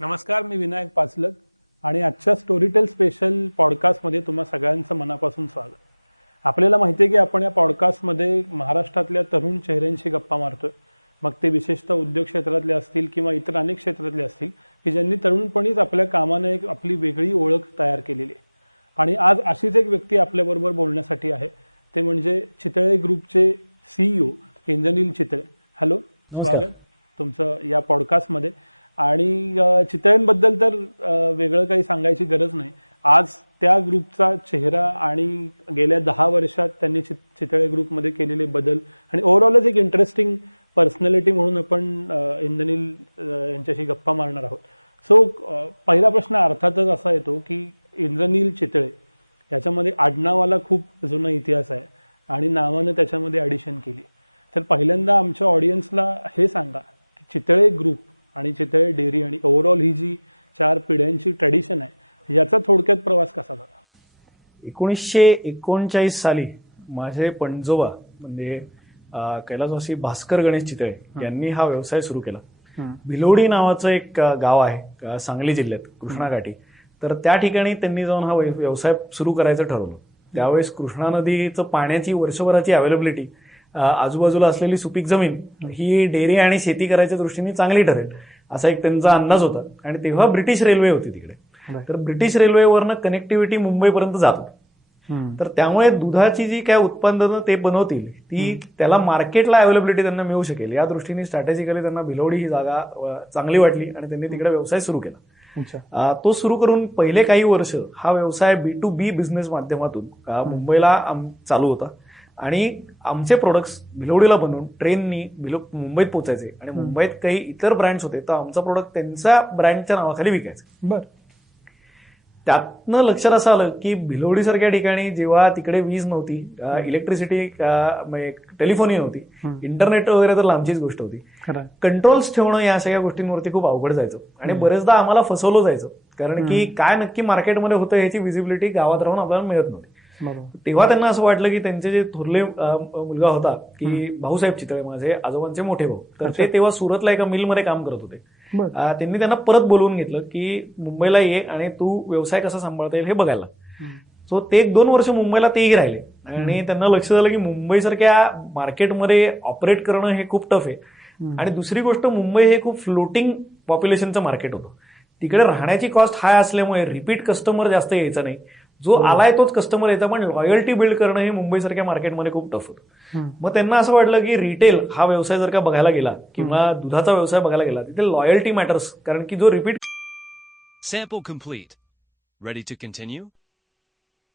नमस्कार मी विनायक पाचलक आणि आजच्या स्टोरीटेल स्पेशल पॉडकास्टमध्ये तुम्हा सगळ्यांचं मनापासून स्वागत. आपल्याला माहिती आहे की आपण या पॉडकास्टमध्ये महाराष्ट्रातल्या तरुण चेहऱ्यांशी गप्पा मारतोय. मग ते विशेषतः उद्योग क्षेत्रातले असतील किंवा इतर अनेक क्षेत्रातले असतील की ज्यांनी तरुणपणीच आपल्या कामाने एक आपली वेगळी ओळख तयार केलेली आहे. आणि आज अशीच एक व्यक्ती आपल्याबरोबर बोलण्यासाठी आहे. ते म्हणजे चितळे ग्रुपचे सीईओ इंद्रनील चितळे. हॅलो. स्वागत तुमचं या पॉडकास्टमध्ये आणि अ, चितळ्यांबद्दल तर वेगळं काही सांगायची गरज नाही. आज त्या ग्रुपचा चेहरा आणि गेल्या दहा वर्षात त्यांनी चितळे ग्रुपमध्ये केलेले बदल आणि ओव्हरऑलच एक इंटरेस्टिंग पर्सनॅलिटी म्हणून आपण इंद्रनील यांच्याशी गप्पा मारणार आहोत. सो पहिला प्रश्न अर्थातच असा येतो की इंद्रनील चितळे याच्यामध्ये आडनावाला खूप जुना इतिहास आहे आणि नावानं त्याच्यामध्ये ॲडिशन केली. तर पहिल्यांदा आमच्या ऑडियन्सला हे सांगा की चितळे ग्रुप आणि चितळे डेअरी आणि ओव्हरऑल ही जी चार पिढ्यांची ट्रेडिशन आहे याचा थोडक्यात प्रवास कसा झाला? एकोणीसशे एकोणचाळीस साली माझे पणजोबा म्हणजे कैलासवासी भास्कर गणेश चितळे यांनी हा व्यवसाय सुरू केला. भिलोडी नावाचं एक गाव आहे सांगली जिल्ह्यात कृष्णाकाठी तर त्या ठिकाणी त्यांनी जाऊन हा व्य- व्यवसाय सुरू करायचं ठरवलं. त्यावेळेस कृष्णा नदीचं पाण्याची वर्षभराची अवेलेबिलिटी आजूबाजूला असलेली सुपीक जमीन ही डेअरी आणि शेती करायच्या दृष्टीने चांगली ठरेल असा एक त्यांचा अंदाज होता. आणि तेव्हा ब्रिटिश रेल्वे होती तिकडे. तर ब्रिटिश रेल्वेवरनं कनेक्टिव्हिटी मुंबईपर्यंत जात होती. तर त्यामुळे दुधाची जी काय उत्पादनं ते बनवतील ती त्याला मार्केटला अवेलेबिलिटी त्यांना मिळू शकेल. या दृष्टीने स्ट्रॅटेजिकली त्यांना भिलवडी ही जागा चांगली वाटली आणि त्यांनी तिकडे व्यवसाय सुरू केला. तो सुरू करून पहिले काही वर्ष हा व्यवसाय बी टू बी बिझनेस माध्यमातून मुंबईला चालू होता. आणि आमचे प्रोडक्ट्स भिलवडीला बनवून ट्रेननी भिलो मुंबईत पोचायचे आणि मुंबईत काही इतर ब्रँड्स होते तर आमचा प्रोडक्ट त्यांच्या ब्रँडच्या नावाखाली विकायचे. बर. त्यातनं लक्षात असं आलं की भिलोडीसारख्या ठिकाणी जेव्हा तिकडे वीज नव्हती इलेक्ट्रिसिटी टेलिफोनी नव्हती इंटरनेट वगैरे तर लांबचीच गोष्ट होती. कंट्रोल्स ठेवणं या सगळ्या गोष्टींवरती खूप अवघड जायचं. आणि बरेचदा आम्हाला फसवलं जायचं. कारण की काय नक्की मार्केटमध्ये होतं ह्याची विजिबिलिटी गावात राहून आपल्याला मिळत नव्हती. तेव्हा त्यांना असं वाटलं की त्यांचे जे थोरले मुलगा होता की भाऊसाहेब चितळे माझे आजोबांचे मोठे भाऊ. तर ते तेव्हा सुरतला एका मिलमध्ये काम करत होते. त्यांनी त्यांना परत बोलवून घेतलं की मुंबईला ये आणि तू व्यवसाय कसा सांभाळता येईल हे बघायला. सो ते एक दोन वर्ष मुंबईला तेही राहिले. आणि त्यांना लक्ष झालं की मुंबईसारख्या मार्केटमध्ये ऑपरेट करणं हे खूप टफ आहे. आणि दुसरी गोष्ट मुंबई हे खूप फ्लोटिंग पॉप्युलेशनचं मार्केट होतं. तिकडे राहण्याची कॉस्ट हाय असल्यामुळे रिपीट कस्टमर जास्त यायचा नाही. जो आलाय तोच कस्टमर यायचा पण लॉयल्टी बिल्ड करणं हे मुंबईसारख्या मार्केटमध्ये खूप टफ होतं. मग त्यांना असं वाटलं की रिटेल हा व्यवसाय जर का बघायला गेला किंवा दुधाचा व्यवसाय बघायला गेला तिथे लॉयल्टी मॅटर्स कारण की जो repeat Sample complete. Ready to continue?